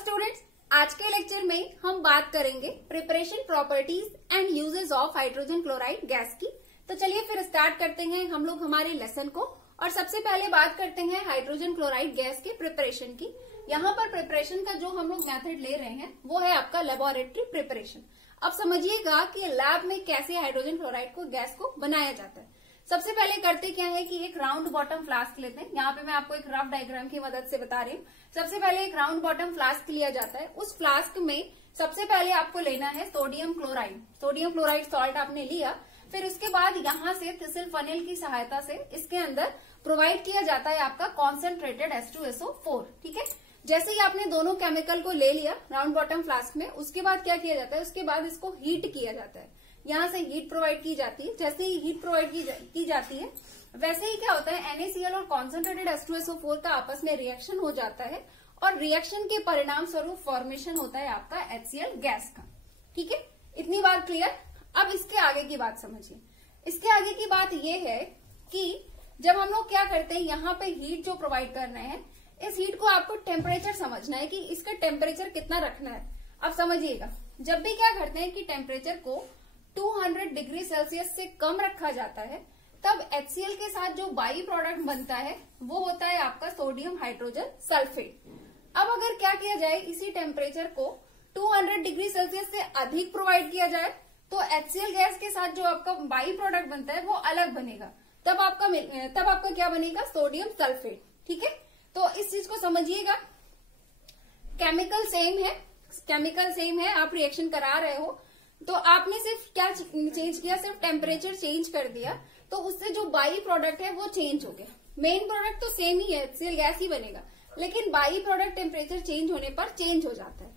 Students, आज के lecture में हम बात करेंगे preparation properties and uses of hydrogen chloride gas की। तो चलिए फिर स्टार्ट करते हैं हम लोग हमारे लेसन को। और सबसे पहले बात करते हैं हाइड्रोजन क्लोराइड गैस के प्रिपरेशन की। यहाँ पर प्रिपरेशन का जो हम लोग मेथड ले रहे हैं वो है आपका लेबोरेटरी प्रिपरेशन। अब समझिएगा कि लैब में कैसे हाइड्रोजन क्लोराइड को गैस को बनाया जाता है। सबसे पहले करते क्या है कि एक राउंड बॉटम फ्लास्क लेते हैं। यहाँ पे मैं आपको एक रफ डायग्राम की मदद से बता रही हूँ। सबसे पहले एक राउंड बॉटम फ्लास्क लिया जाता है। उस फ्लास्क में सबसे पहले आपको लेना है sodium chloride. Sodium chloride salt आपने लिया, फिर उसके बाद यहाँ से थिसिल फनेल की सहायता से इसके अंदर प्रोवाइड किया जाता है आपका कॉन्सेंट्रेटेड H2SO4। ठीक है, जैसे ही आपने दोनों केमिकल को ले लिया राउंड बॉटम फ्लास्क में, उसके बाद क्या किया जाता है, उसके बाद इसको हीट किया जाता है। यहाँ से हीट प्रोवाइड की जाती है। जैसे ही हीट प्रोवाइड की जाती है वैसे ही क्या होता है, NaCl और कॉन्सेंट्रेटेड H2SO4 का आपस में रिएक्शन हो जाता है और रिएक्शन के परिणाम स्वरूप फॉर्मेशन होता है आपका HCl गैस का। ठीक है, इतनी बात क्लियर। अब इसके आगे की बात समझिए। इसके आगे की बात यह है कि जब हम लोग क्या करते हैं, यहाँ पे हीट जो प्रोवाइड कर रहे हैं, इस हीट को आपको टेम्परेचर समझना है कि इसका टेम्परेचर कितना रखना है। अब समझिएगा, जब भी क्या करते हैं कि टेम्परेचर को 200 डिग्री सेल्सियस से कम रखा जाता है, तब HCl के साथ जो बाई प्रोडक्ट बनता है वो होता है आपका सोडियम हाइड्रोजन सल्फेट। अब अगर क्या किया जाए, इसी टेम्परेचर को 200 डिग्री सेल्सियस से अधिक प्रोवाइड किया जाए तो HCl गैस के साथ जो आपका बाई प्रोडक्ट बनता है वो अलग बनेगा। तब आपका क्या बनेगा, सोडियम सल्फेट। ठीक है, तो इस चीज को समझिएगा। केमिकल सेम है, आप रिएक्शन करा रहे हो तो आपने सिर्फ क्या चेंज किया, सिर्फ टेम्परेचर चेंज कर दिया, तो उससे जो बाई प्रोडक्ट है वो चेंज हो गया। मेन प्रोडक्ट तो सेम ही है, HCl गैस ही बनेगा, लेकिन बाई प्रोडक्ट टेम्परेचर चेंज होने पर चेंज हो जाता है।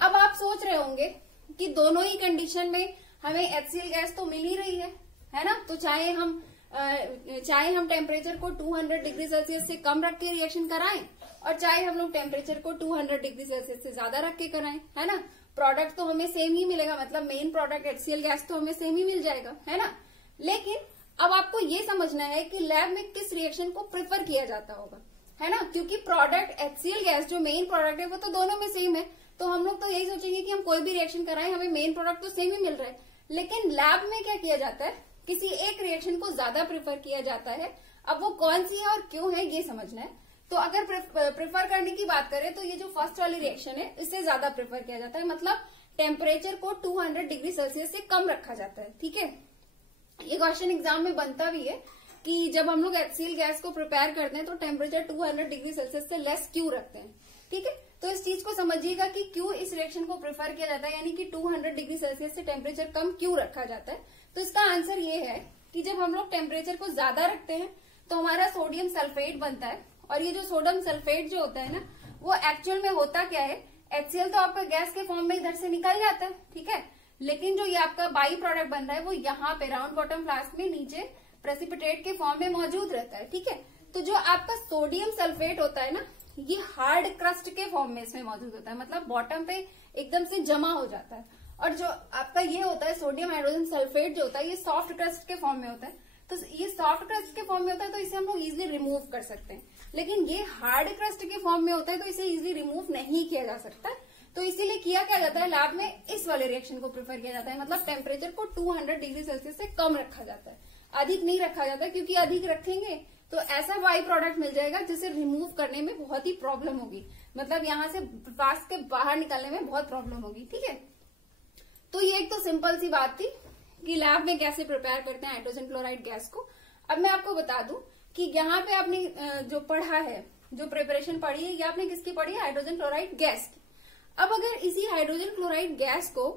अब आप सोच रहे होंगे कि दोनों ही कंडीशन में हमें HCl गैस तो मिल ही रही है ना। तो चाहे हम टेम्परेचर को 200 डिग्री सेल्सियस से कम रख के रिएक्शन कराएं और चाहे हम लोग टेम्परेचर को 200 डिग्री सेल्सियस से ज्यादा रख के कराएं, है ना, प्रोडक्ट तो हमें सेम ही मिलेगा। मतलब मेन प्रोडक्ट HCl गैस तो हमें सेम ही मिल जाएगा, है ना। लेकिन अब आपको ये समझना है कि लैब में किस रिएक्शन को प्रेफर किया जाता होगा, है ना, क्योंकि प्रोडक्ट HCl गैस जो मेन प्रोडक्ट है वो तो दोनों में सेम है। तो हम लोग तो यही सोचेंगे कि हम कोई भी रिएक्शन कराएं, हमें मेन प्रोडक्ट तो सेम ही मिल रहा है। लेकिन लैब में क्या किया जाता है, किसी एक रिएक्शन को ज्यादा प्रेफर किया जाता है। अब वो कौन सी है और क्यों है ये समझना है। तो अगर प्रेफर करने की बात करें तो ये जो फर्स्ट वाली रिएक्शन है इससे ज्यादा प्रेफर किया जाता है। मतलब टेम्परेचर को 200 डिग्री सेल्सियस से कम रखा जाता है। ठीक है, ये क्वेश्चन एग्जाम में बनता भी है कि जब हम लोग HCl गैस को प्रिपेयर करते हैं तो टेम्परेचर 200 डिग्री सेल्सियस से लेस क्यों रखते हैं। ठीक है, तो इस चीज को समझिएगा कि क्यों इस रिएक्शन को प्रेफर किया जाता है, यानी कि 200 डिग्री सेल्सियस से टेम्परेचर कम क्यों रखा जाता है। तो इसका आंसर ये है कि जब हम लोग टेम्परेचर को ज्यादा रखते हैं तो हमारा सोडियम सल्फेट बनता है। और ये जो सोडियम सल्फेट जो होता है ना, वो एक्चुअल में होता क्या है, HCl तो आपका गैस के फॉर्म में इधर से निकल जाता है। ठीक है, लेकिन जो ये आपका बाई प्रोडक्ट बन रहा है वो यहाँ पे राउंड बॉटम फ्लास्क में नीचे प्रेसिपिटेट के फॉर्म में मौजूद रहता है। ठीक है, तो जो आपका सोडियम सल्फेट होता है ना, ये हार्ड क्रस्ट के फॉर्म में इसमें मौजूद होता है। मतलब बॉटम पे एकदम से जमा हो जाता है। और जो आपका ये होता है सोडियम हाइड्रोजन सल्फेट जो होता है, ये सॉफ्ट क्रस्ट के फॉर्म में होता है। तो ये सॉफ्ट क्रस्ट के फॉर्म में होता है तो इसे हम लोग इजिली रिमूव कर सकते हैं। लेकिन ये हार्ड क्रस्ट के फॉर्म में होता है तो इसे इजिली रिमूव नहीं किया जा सकता। तो इसीलिए किया क्या जाता है, लैब में इस वाले रिएक्शन को प्रेफर किया जाता है। मतलब टेम्परेचर को 200 डिग्री सेल्सियस से कम रखा जाता है, अधिक नहीं रखा जाता, क्योंकि अधिक रखेंगे तो ऐसा बाई प्रोडक्ट मिल जाएगा जिसे रिमूव करने में बहुत ही प्रॉब्लम होगी। मतलब यहाँ से फ्लास्क के बाहर निकलने में बहुत प्रॉब्लम होगी। ठीक है, तो ये एक तो सिंपल सी बात थी कि लैब में कैसे प्रिपेयर करते हैं हाइड्रोजन क्लोराइड गैस को। अब मैं आपको बता दूं कि यहाँ पे आपने जो पढ़ा है, जो प्रिपरेशन पढ़ी है, ये आपने किसकी पढ़ी है, हाइड्रोजन क्लोराइड गैस की। अब अगर इसी हाइड्रोजन क्लोराइड गैस को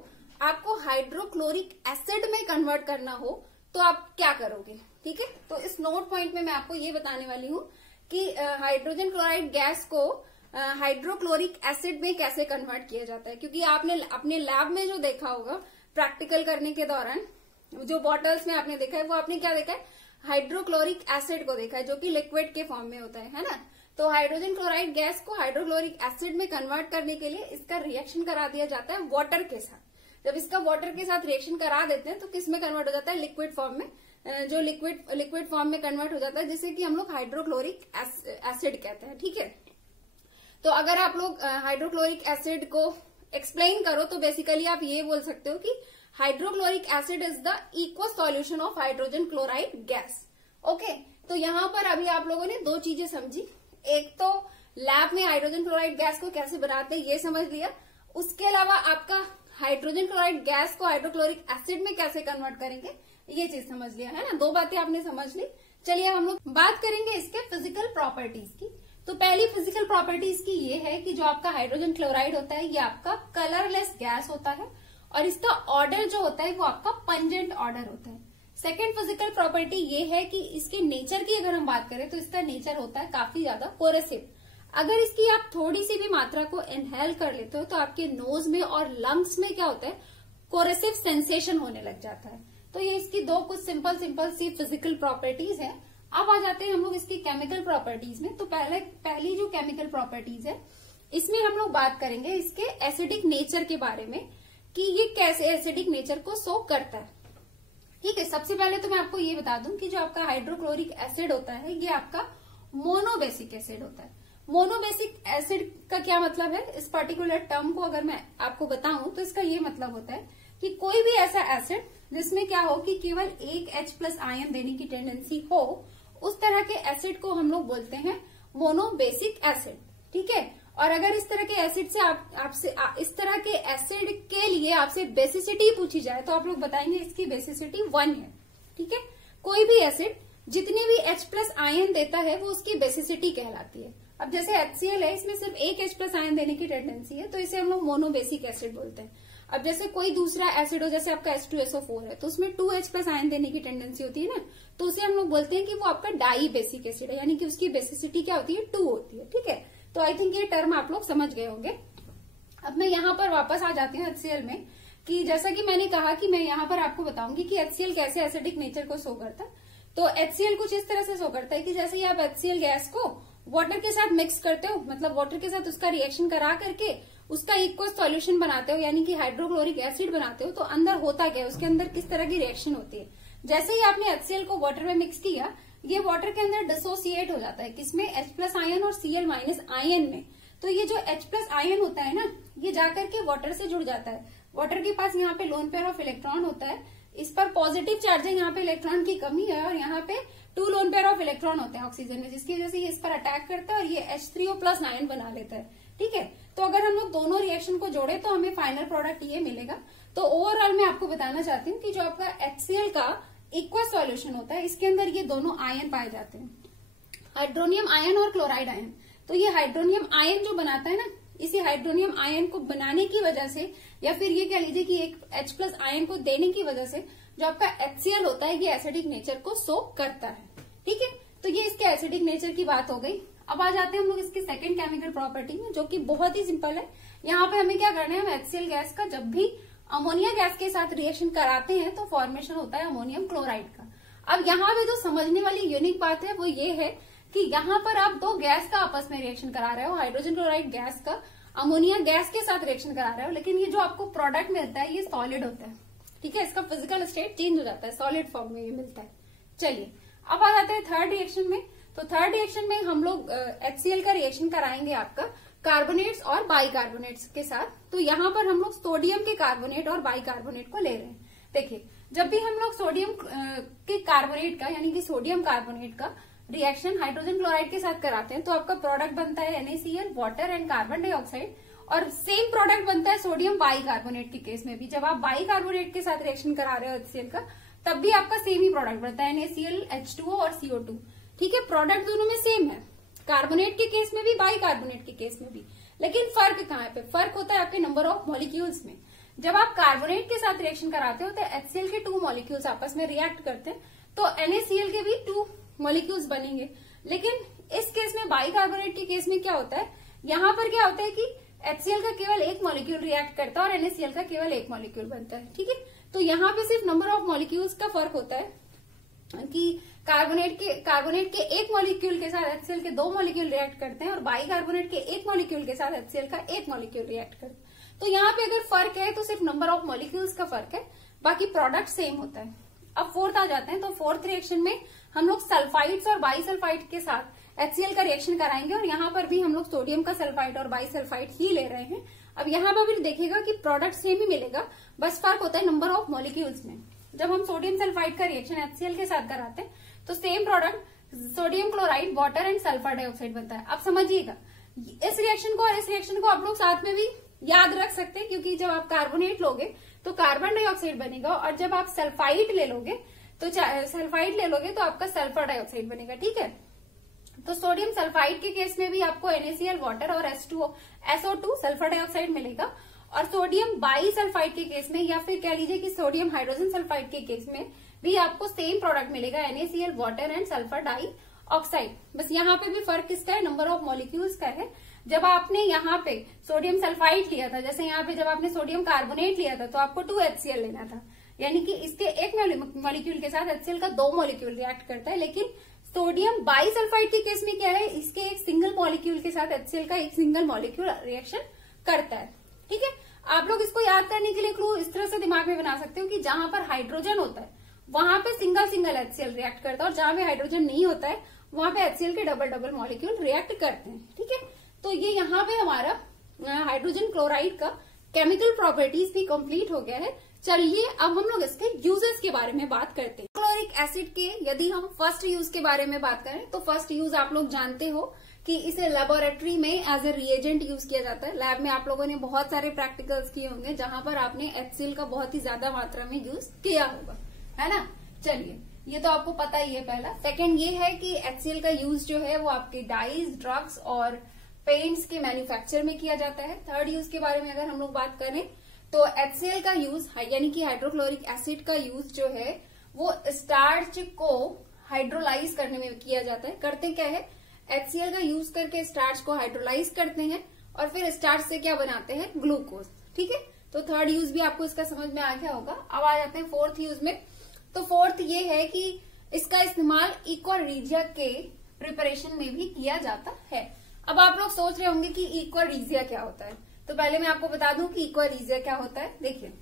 आपको हाइड्रोक्लोरिक एसिड में कन्वर्ट करना हो तो आप क्या करोगे। ठीक है, तो इस नोट पॉइंट में मैं आपको ये बताने वाली हूँ कि हाइड्रोजन क्लोराइड गैस को हाइड्रोक्लोरिक एसिड में कैसे कन्वर्ट किया जाता है। क्योंकि आपने अपने लैब में जो देखा होगा प्रैक्टिकल करने के दौरान, जो बॉटल्स में आपने देखा है, वो आपने क्या देखा है, हाइड्रोक्लोरिक एसिड को देखा है, जो कि लिक्विड के फॉर्म में होता है ना। तो हाइड्रोजन क्लोराइड गैस को हाइड्रोक्लोरिक एसिड में कन्वर्ट करने के लिए इसका रिएक्शन करा दिया जाता है वाटर के साथ। जब इसका वाटर के साथ रिएक्शन करा देते हैं तो किस में कन्वर्ट हो जाता है, लिक्विड फॉर्म में, जो लिक्विड फॉर्म में कन्वर्ट हो जाता है, जिसे कि हम लोग हाइड्रोक्लोरिक एसिड कहते हैं। ठीक है, तो अगर आप लोग हाइड्रोक्लोरिक एसिड को एक्सप्लेन करो तो बेसिकली आप ये बोल सकते हो कि hydrochloric acid is the equal solution of hydrogen chloride gas. Okay, तो यहाँ पर अभी आप लोगों ने दो चीजें समझी, एक तो लैब में हाइड्रोजन क्लोराइड गैस को कैसे बनाते हैं ये समझ लिया, उसके अलावा आपका हाइड्रोजन क्लोराइड गैस को हाइड्रोक्लोरिक एसिड में कैसे कन्वर्ट करेंगे ये चीज समझ लिया है ना। दो बातें आपने समझ ली। चलिए हम लोग बात करेंगे इसके फिजिकल प्रॉपर्टीज की। तो पहली फिजिकल प्रॉपर्टीज की ये है कि जो आपका हाइड्रोजन क्लोराइड होता है ये आपका कलरलेस गैस होता है और इसका ऑर्डर जो होता है वो आपका पंजेंट ऑर्डर होता है। सेकेंड फिजिकल प्रॉपर्टी ये है कि इसके नेचर की अगर हम बात करें तो इसका नेचर होता है काफी ज्यादा कोरेसिव। अगर इसकी आप थोड़ी सी भी मात्रा को इनहेल कर लेते हो तो आपके नोज में और लंग्स में क्या होता है, कोरेसिव सेंसेशन होने लग जाता है। तो ये इसकी दो कुछ सिंपल सी फिजिकल प्रॉपर्टीज है। अब आ जाते हैं हम लोग इसकी केमिकल प्रॉपर्टीज में। तो पहली जो केमिकल प्रॉपर्टीज है इसमें हम लोग बात करेंगे इसके एसिडिक नेचर के बारे में कि ये कैसे एसिडिक नेचर को सोक करता है। ठीक है, सबसे पहले तो मैं आपको ये बता दूं कि जो आपका हाइड्रोक्लोरिक एसिड होता है ये आपका मोनोबेसिक एसिड होता है। मोनोबेसिक एसिड का क्या मतलब है, इस पर्टिकुलर टर्म को अगर मैं आपको बताऊं तो इसका ये मतलब होता है कि कोई भी ऐसा एसिड जिसमें क्या हो कि केवल एक H+ आयन देने की टेंडेंसी हो, उस तरह के एसिड को हम लोग बोलते हैं मोनोबेसिक एसिड। ठीक है, और अगर इस तरह के एसिड से आपसे इस तरह के एसिड के लिए आपसे बेसिसिटी पूछी जाए तो आप लोग बताएंगे इसकी बेसिसिटी 1 है। ठीक है, कोई भी एसिड जितनी भी H+ आयन देता है वो उसकी बेसिसिटी कहलाती है। अब जैसे HCl है, इसमें सिर्फ एक H+ आयन देने की टेंडेंसी है तो इसे हम लोग मोनोबेसिक एसिड बोलते हैं। अब जैसे कोई दूसरा एसिड हो, जैसे आपका H2SO4 है तो उसमें 2 H+ आयन देने की टेंडेंसी होती है ना, तो उसे हम लोग बोलते हैं कि वो आपका डाई बेसिक एसिड है, यानी कि उसकी बेसिसिटी क्या होती है, 2 होती है। ठीक है, तो आई थिंक ये टर्म आप लोग समझ गए होंगे। अब मैं यहाँ पर वापस आ जाती हूँ HCl में, कि जैसा कि मैंने कहा कि मैं यहाँ पर आपको बताऊंगी कि HCl कैसे एसिडिक नेचर को शो करता है। तो HCl कुछ इस तरह से शो करता है कि जैसे ही आप HCl गैस को वाटर के साथ मिक्स करते हो, मतलब वाटर के साथ उसका रिएक्शन करा करके उसका इक्वल सॉल्यूशन बनाते हो, यानी कि हाइड्रोक्लोरिक एसिड बनाते हो, तो अंदर होता क्या है, उसके अंदर किस तरह की रिएक्शन होती है। जैसे ही आपने HCl को वाटर में मिक्स किया, ये वाटर के अंदर डिसोसिएट हो जाता है, किसमें, H+ आयन और Cl- आयन में। तो ये जो H+ आयन होता है ना, ये जाकर के वाटर से जुड़ जाता है। वाटर के पास यहाँ पे लोन पेयर ऑफ इलेक्ट्रॉन होता है, इस पर पॉजिटिव चार्ज है, यहाँ पे इलेक्ट्रॉन की कमी है, और यहाँ पे 2 लोन पेयर ऑफ इलेक्ट्रॉन होते हैं ऑक्सीजन में, जिसकी वजह से ये इस पर अटैक करता है और ये H3O+ आयन बना लेता है। ठीक है, तो अगर हम लोग दोनों रिएक्शन को जोड़े तो हमें फाइनल प्रोडक्ट ये मिलेगा। तो ओवरऑल मैं आपको बताना चाहती हूँ कि जो आपका HCl का इक्वस सॉल्यूशन होता है, इसके अंदर ये दोनों आयन पाए जाते हैं, हाइड्रोनियम आयन और क्लोराइड आयन। तो ये हाइड्रोनियम आयन जो बनाता है ना, इसी हाइड्रोनियम आयन को बनाने की वजह से, या फिर ये कह लीजिए कि एक H+ आयन को देने की वजह से जो आपका HCl होता है ये एसिडिक नेचर को सोक करता है। ठीक है, तो ये इसके एसिडिक नेचर की बात हो गई। अब आ जाते हैं हम लोग इसकी सेकंड केमिकल प्रॉपर्टी में, जो कि बहुत ही सिंपल है। यहाँ पे हमें क्या करना है, हम HCl गैस का जब भी अमोनिया गैस के साथ रिएक्शन कराते हैं तो फॉर्मेशन होता है अमोनियम क्लोराइड का। अब यहाँ पे जो समझने वाली यूनिक बात है वो ये है कि यहाँ पर आप दो गैस का आपस में रिएक्शन करा रहे हो, हाइड्रोजन क्लोराइड गैस का अमोनिया गैस के साथ रिएक्शन करा रहे हो, लेकिन ये जो आपको प्रोडक्ट मिलता है ये सॉलिड होता है। ठीक है, इसका फिजिकल स्टेट चेंज हो जाता है, सॉलिड फॉर्म में ये मिलता है। चलिए अब आ जाते हैं थर्ड रिएक्शन में। तो थर्ड रिएक्शन में हम लोग HCl का रिएक्शन कराएंगे आपका कार्बोनेट्स और बाइकार्बोनेट्स के साथ। तो यहाँ पर हम लोग सोडियम के कार्बोनेट और बाइकार्बोनेट को ले रहे हैं। देखिए, जब भी हम लोग सोडियम के कार्बोनेट का, यानी कि सोडियम कार्बोनेट का रिएक्शन हाइड्रोजन क्लोराइड के साथ कराते हैं तो आपका प्रोडक्ट बनता है NaCl, water and carbon dioxide. और सेम प्रोडक्ट बनता है सोडियम बाइकार्बोनेट के केस में भी। जब आप बाइकार्बोनेट के साथ रिएक्शन करा रहे हो HCl का, तब भी आपका सेम ही प्रोडक्ट बनता है NaCl, H2O और CO2। ठीक है, प्रोडक्ट दोनों में सेम है, कार्बोनेट के केस में भी, बाइकार्बोनेट के केस में भी। लेकिन फर्क कहाँ पे, फर्क होता है आपके नंबर ऑफ मॉलिक्यूल्स में। जब आप कार्बोनेट के साथ रिएक्शन कराते हो तो HCl के 2 मॉलिक्यूल्स आपस में रिएक्ट करते हैं, तो NaCl के भी 2 मॉलिक्यूल्स बनेंगे। लेकिन इस केस में बाइकार्बोनेट के केस में क्या होता है, यहाँ पर क्या होता है कि HCl का केवल 1 मॉलिक्यूल रिएक्ट करता है और NaCl का केवल 1 मॉलिक्यूल बनता है। ठीक है, तो यहाँ पे सिर्फ नंबर ऑफ मॉलिक्यूल्स का फर्क होता है कि कार्बोनेट के 1 मॉलिक्यूल के साथ HCl के 2 मॉलिक्यूल रिएक्ट करते हैं और बाइकार्बोनेट के 1 मॉलिक्यूल के साथ HCl का 1 मॉलिक्यूल रिएक्ट करते हैं। तो यहाँ पे अगर फर्क है तो सिर्फ नंबर ऑफ मॉलिक्यूल्स का फर्क है, बाकी प्रोडक्ट सेम होता है। अब फोर्थ आ जाते हैं। तो फोर्थ रिएक्शन में हम लोग सल्फाइड्स और बाइसल्फाइड के साथ HCl का रिएक्शन कराएंगे और यहाँ पर भी हम लोग सोडियम का सल्फाइड और बाइसल्फाइड ही ले रहे हैं। अब यहाँ पर भी देखिएगा कि प्रोडक्ट सेम ही मिलेगा, बस फर्क होता है नंबर ऑफ मॉलिक्यूल्स में। जब हम सोडियम सल्फाइड का रिएक्शन HCl के साथ कराते हैं तो same product sodium chloride, water and sulphur dioxide बनता है। अब समझिएगा, इस रिएक्शन को और इस रिएक्शन को आप लोग साथ में भी याद रख सकते हैं, क्योंकि जब आप कार्बोनेट लोगे तो कार्बन डाइऑक्साइड बनेगा और जब आप सल्फाइड ले लोगे तो आपका सल्फर डाइऑक्साइड बनेगा। ठीक है, तो सोडियम सल्फाइड के केस में भी आपको NaCl वाटर और SO2 सल्फर डाइऑक्साइड मिलेगा, और सोडियम बाइसल्फाइड के केस में या फिर कह लीजिए कि सोडियम हाइड्रोजन सल्फाइड के केस में भी आपको सेम प्रोडक्ट मिलेगा, NaCl water and sulphur dioxide. बस यहाँ पे भी फर्क किसका है, नंबर ऑफ मॉलिक्यूल्स का है। जब आपने यहाँ पे सोडियम सल्फाइड लिया था, जैसे यहाँ पे जब आपने सोडियम कार्बोनेट लिया था तो आपको 2HCl लेना था, यानी कि इसके एक मॉलिक्यूल के साथ HCl का 2 मॉलिक्यूल रिएक्ट करता है। लेकिन सोडियम बाइसल्फाइड के केस में क्या है, इसके एक सिंगल मॉलिक्यूल के साथ HCl का एक सिंगल मॉलिक्यूल रिएक्शन करता है। ठीक है, आप लोग इसको याद करने के लिए क्लू इस तरह से दिमाग में बना सकते हो कि जहां पर हाइड्रोजन होता है वहां पे सिंगल HCl रिएक्ट करता है, और जहां पे हाइड्रोजन नहीं होता है वहां पे HCl के डबल मॉलिक्यूल रिएक्ट करते हैं। ठीक है, तो ये यहाँ पे हमारा हाइड्रोजन क्लोराइड का केमिकल प्रॉपर्टीज भी कंप्लीट हो गया है। चलिए अब हम लोग इसके यूजेस के बारे में बात करते हैं। क्लोरिक एसिड के यदि हम फर्स्ट यूज के बारे में बात करें तो फर्स्ट यूज आप लोग जानते हो कि इसे लेबोरेटरी में एज ए रिएजेंट यूज किया जाता है। लैब में आप लोगों ने बहुत सारे प्रैक्टिकल्स किए होंगे जहां पर आपने HCl का बहुत ही ज्यादा मात्रा में यूज किया होगा, है ना। चलिए, ये तो आपको पता ही है पहला। सेकेंड ये है कि HCl का यूज जो है वो आपके डाइज, ड्रग्स और पेंट्स के मैन्युफैक्चर में किया जाता है। थर्ड यूज के बारे में अगर हम लोग बात करें तो HCl का यूज यानी कि हाइड्रोक्लोरिक एसिड का यूज जो है वो स्टार्च को हाइड्रोलाइज करने में किया जाता है। करते क्या है, HCl का यूज करके स्टार्च को हाइड्रोलाइज करते हैं और फिर स्टार्च से क्या बनाते हैं, ग्लूकोज। ठीक है, तो थर्ड यूज भी आपको इसका समझ में आ गया होगा। अब आ जाते हैं फोर्थ यूज में। तो फोर्थ ये है कि इसका इस्तेमाल इक्वारिजिया के प्रिपरेशन में भी किया जाता है। अब आप लोग सोच रहे होंगे कि इक्वारिजिया क्या होता है, तो पहले मैं आपको बता दूं कि इक्वारिजिया क्या होता है। देखिए,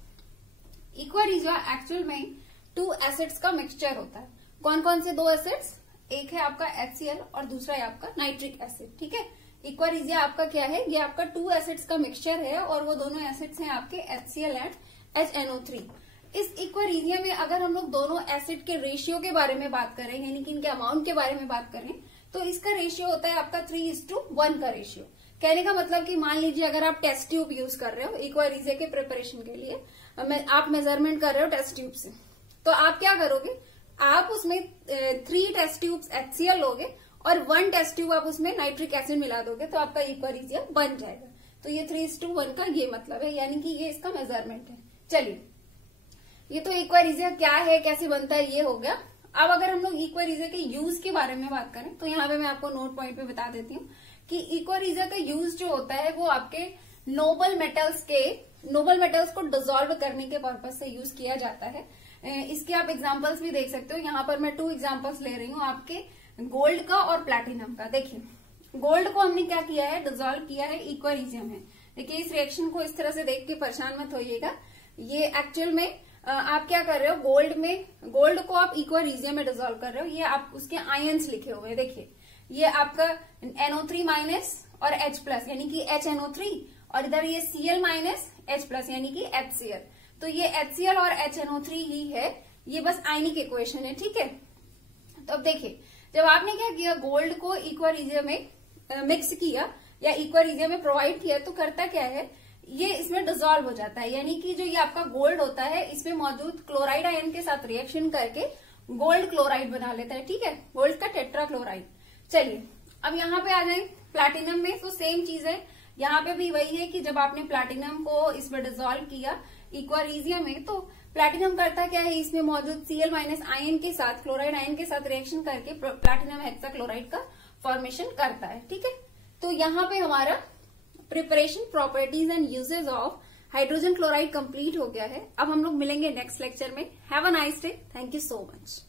इक्वारिजिया एक्चुअल में 2 एसिड्स का मिक्सचर होता है। कौन कौन से 2 एसिड्स, एक है आपका HCl और दूसरा है आपका नाइट्रिक एसिड। ठीक है, इक्वारिजिया आपका क्या है, ये आपका 2 एसिड्स का मिक्सचर है और वो दोनों एसिड्स हैं आपके HCl एंड HNO3। इस इक्वारिजिया में अगर हम लोग दोनों एसिड के रेशियो के बारे में बात करें, यानी कि इनके अमाउंट के बारे में बात करें, तो इसका रेशियो होता है आपका 3:1 का रेशियो। कहने का मतलब कि मान लीजिए अगर आप टेस्ट ट्यूब यूज कर रहे हो इक्वारिजिया के प्रिपरेशन के लिए, आप मेजरमेंट कर रहे हो टेस्ट ट्यूब से, तो आप क्या करोगे, आप उसमें 3 टेस्ट ट्यूब्स HCl लोगे और 1 टेस्ट ट्यूब आप उसमें नाइट्रिक एसिड मिला दोगे, तो आपका इक्वारिजिया बन जाएगा। तो ये 3:1 का ये मतलब है, यानी कि ये इसका मेजरमेंट है। चलिए, ये तो इक्वारिजिया क्या है, कैसे बनता है, ये हो गया। अब अगर हम लोग इक्वारिजिया के यूज के बारे में बात करें तो यहाँ पे मैं आपको नोट पॉइंट पे बता देती हूँ कि इक्वारिजिया का यूज जो होता है वो आपके नोबल मेटल्स को डिसॉल्व करने के पर्पज से यूज किया जाता है। इसके आप एग्जांपल्स भी देख सकते हो। यहाँ पर मैं 2 एग्जांपल्स ले रही हूँ आपके गोल्ड का और प्लैटिनम का। देखिए, गोल्ड को हमने क्या किया है, डिसॉल्व किया है इक्वारिजिया में। देखिए, इस रिएक्शन को इस तरह से देख के परेशान मत होइएगा। ये एक्चुअल में आप क्या कर रहे हो, गोल्ड को आप इक्वारिजिया में डिसॉल्व कर रहे हो। ये आप उसके आयंस लिखे हुए हैं। देखिए, ये आपका NO3- और H+ यानी कि HNO3, और इधर ये Cl- H+ यानी कि HCl। तो ये HCl और HNO3 ही है, ये बस आयनिक इक्वेशन है। ठीक है, तो अब देखिए, जब आपने क्या किया, गोल्ड को इक्वारिजिया में मिक्स किया या इक्वारिजिया में प्रोवाइड किया, तो करता क्या है, ये इसमें डिसॉल्व हो जाता है। यानी कि जो ये आपका गोल्ड होता है इसमें मौजूद क्लोराइड आयन के साथ रिएक्शन करके गोल्ड क्लोराइड बना लेता है। ठीक है, गोल्ड का टेट्राक्लोराइड। चलिए, अब यहाँ पे आ जाए प्लैटिनम में, तो सेम चीज है। यहाँ पे भी वही है कि जब आपने प्लैटिनम को इसमें डिसॉल्व किया इक्वारिजिया में, तो प्लैटिनम करता क्या है, इसमें मौजूद Cl- आयन के साथ, क्लोराइड आयन के साथ रिएक्शन करके प्लैटिनम हेक्साक्लोराइड का फॉर्मेशन करता है। ठीक है, तो यहाँ पे हमारा preparation, properties and uses of hydrogen chloride complete हो गया है। अब हम लोग मिलेंगे नेक्स्ट लेक्चर में। Have a nice day, thank you so much.